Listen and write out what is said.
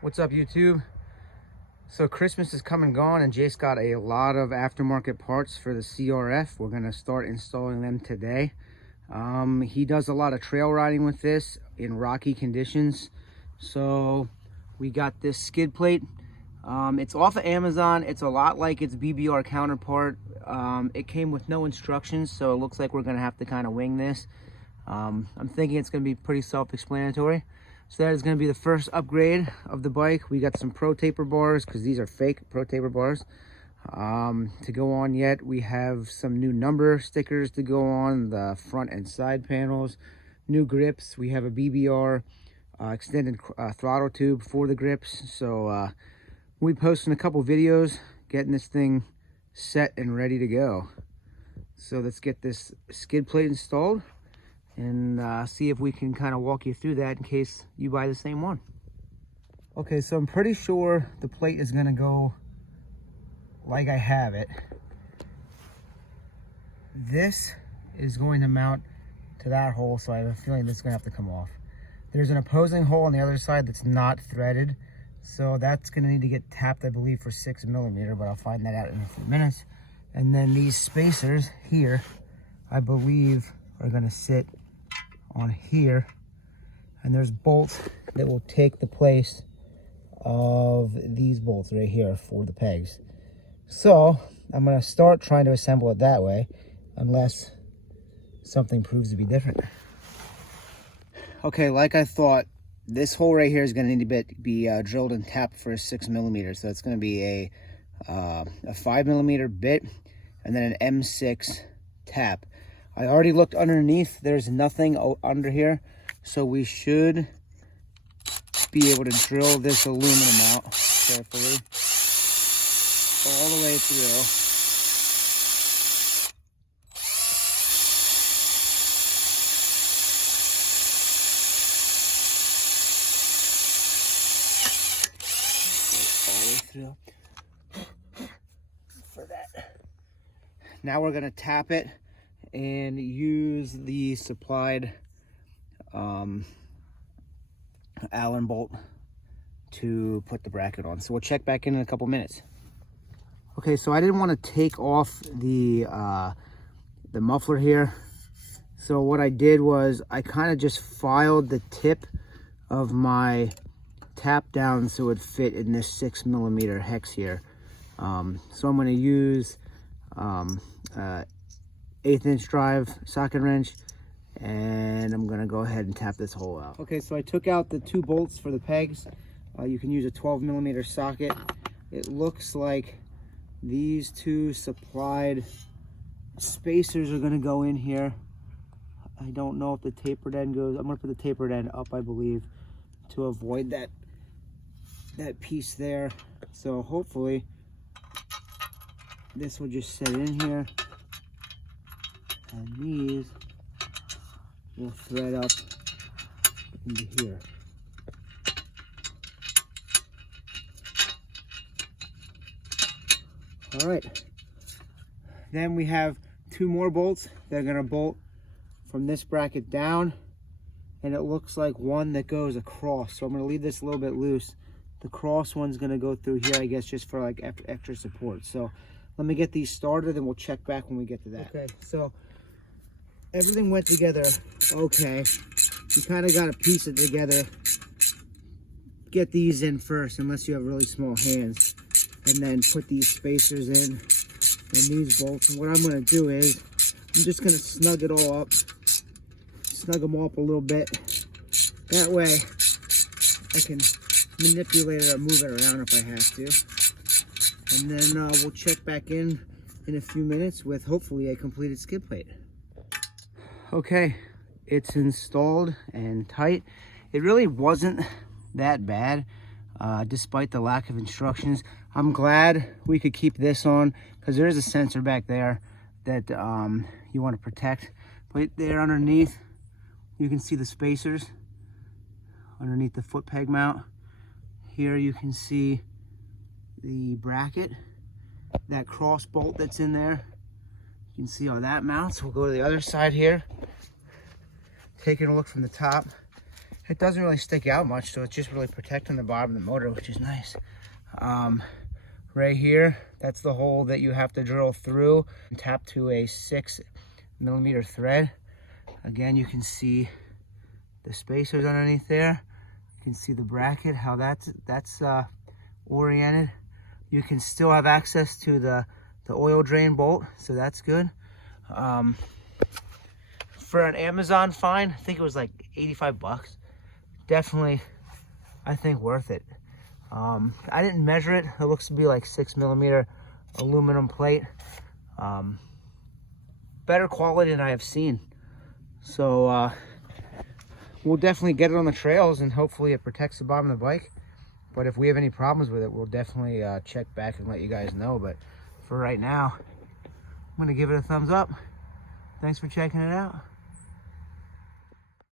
What's up, YouTube? So Christmas is come and gone, and Jace got a lot of aftermarket parts for the CRF. We're gonna start installing them today. He does a lot of trail riding with this in rocky conditions. So we got this skid plate. It's off of Amazon. It's a lot like its BBR counterpart. It came with no instructions, so it looks like we're gonna have to kind of wing this. I'm thinking it's gonna be pretty self-explanatory. So that is going to be the first upgrade of the bike. We got some Pro Taper bars, because these are fake Pro Taper bars, to go on yet. We have some new number stickers to go on the front and side panels. New grips. We have a BBR extended throttle tube for the grips. So we'll be posting a couple videos getting this thing set and ready to go. So let's get this skid plate installed and see if we can kind of walk you through that in case you buy the same one. Okay, so I'm pretty sure the plate is gonna go like I have it. This is going to mount to that hole, so I have a feeling this is gonna have to come off. There's an opposing hole on the other side that's not threaded, so that's gonna need to get tapped, I believe, for 6mm, but I'll find that out in a few minutes. And then these spacers here, I believe, are gonna sit on here, and there's bolts that will take the place of these bolts right here for the pegs. So I'm going to start trying to assemble it that way, unless something proves to be different. Okay, like I thought, this hole right here is going to need to be drilled and tapped for 6mm. So it's going to be a 5mm bit and then an M6 tap. I already looked underneath. There's nothing under here, so we should be able to drill this aluminum out carefully all the way through. All the way through for that. Now we're gonna tap it and use the supplied Allen bolt to put the bracket on. So we'll check back in a couple minutes. Okay, so I didn't want to take off the muffler here. So what I did was I kind of just filed the tip of my tap down so it would fit in this 6mm hex here. So I'm going to use 1/8" drive socket wrench, and I'm gonna go ahead and tap this hole out. Okay, so I took out the 2 bolts for the pegs. You can use a 12mm socket. It looks like these 2 supplied spacers are gonna go in here. I don't know if the tapered end goes. I'm gonna put the tapered end up, I believe, to avoid that piece there. So hopefully this will just set in here, and these will thread up into here. All right, then we have 2 more bolts. They're gonna bolt from this bracket down, and it looks like one that goes across. So I'm gonna leave this a little bit loose. The cross one's gonna go through here, I guess, just for like extra support. So let me get these started and we'll check back when we get to that. Okay, so everything went together okay. You kind of got to piece it together. Get these in first, unless you have really small hands, and then put these spacers in and these bolts. And what I'm going to do is I'm just going to snug it all up, snug them all up a little bit. That way I can manipulate it or move it around if I have to. And then we'll check back in a few minutes with hopefully a completed skid plate. Okay, it's installed and tight. It really wasn't that bad, despite the lack of instructions. I'm glad we could keep this on, because there is a sensor back there that you want to protect. But there underneath, you can see the spacers underneath the foot peg mount. Here you can see the bracket, that cross bolt that's in there. You can see how that mounts. We'll go to the other side here, taking a look from the top. It doesn't really stick out much, so it's just really protecting the bottom of the motor, which is nice. Right here, that's the hole that you have to drill through and tap to a 6mm thread. Again, you can see the spacers underneath there. You can see the bracket, how that's oriented. You can still have access to the oil drain bolt, so that's good. For an Amazon find, I think it was like 85 bucks. Definitely, I think worth it. I didn't measure it. It looks to be like 6mm aluminum plate. Better quality than I have seen. So we'll definitely get it on the trails, and hopefully it protects the bottom of the bike. But if we have any problems with it, we'll definitely check back and let you guys know. But for right now, I'm gonna give it a thumbs up. Thanks for checking it out.